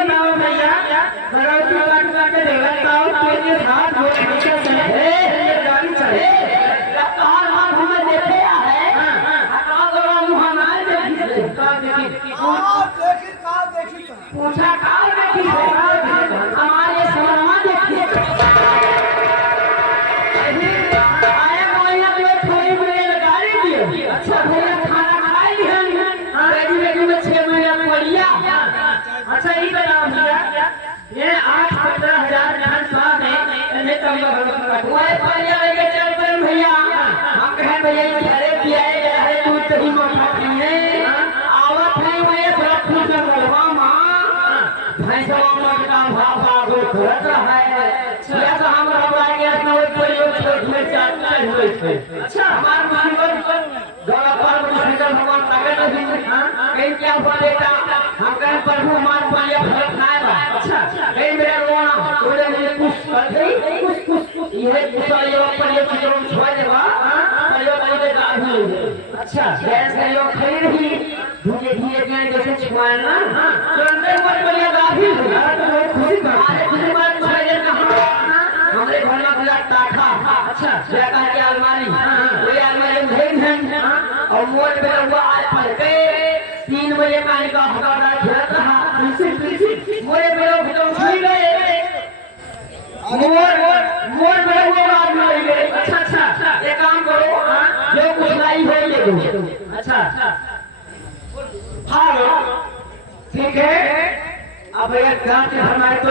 बताओ भैया भगवती वाला के देखता हूं तेरे हाथ हो नीचे चले गाड़ी चले कहां हाथ हमें देखे है कहां तो मुहाना देखी पूछा का देखी हमारे समरमा देखी आए मोया में थोड़ी मेरे गाड़ी दी अच्छा भैया खाना खाई है रेडी में 6 महीना पड़िया अच्छा ये बताओ भैया ये 8-15 हजार खर्च बात है इन्हें कम भगवती वो पड़िया लेके चल पर भैया हम कहे भैया ये घरे पिया है दूध दही मठा पीने आवत है मैं थोड़ा खुश करवा मां भैंसवा मटका भाभा को खरत है या तो हम रवा गया तो प्रयोग छोड़ में चलता है अच्छा हमार मुसीबत गला पर मुसीबत भगवान ताकत नहीं कहीं क्या बोलेगा हम कहे प्रभु हमार पाया फरक ना है अच्छा कहीं मेरा रोना बोले मुझे कुछ कर दे कुछ ये प्रयोग प्रयोग जो छोड़ देगा प्रयोग बोले गाधी अच्छा गैस का योग खरीद ही धीरे धीरे के जैसे छुआना तो अंदर मत बोलिए गाधी तो खुशी बात अरे खुशी बात छोड़ दे हमारे घर में खुला टाखा अच्छा जगह की अलमारी वो अलमारी में भेज है और मोल में वो आज पढ़ के 3 बजे पानी का हकारा खेलत रहा मोरे में लोग तो छुई गए मोर में वो बात नहीं गए अच्छा अच्छा ये काम करो जो कुछ लाई हो ले दो अच्छा हाँ ठीक है अब ये गांव के हमारे तो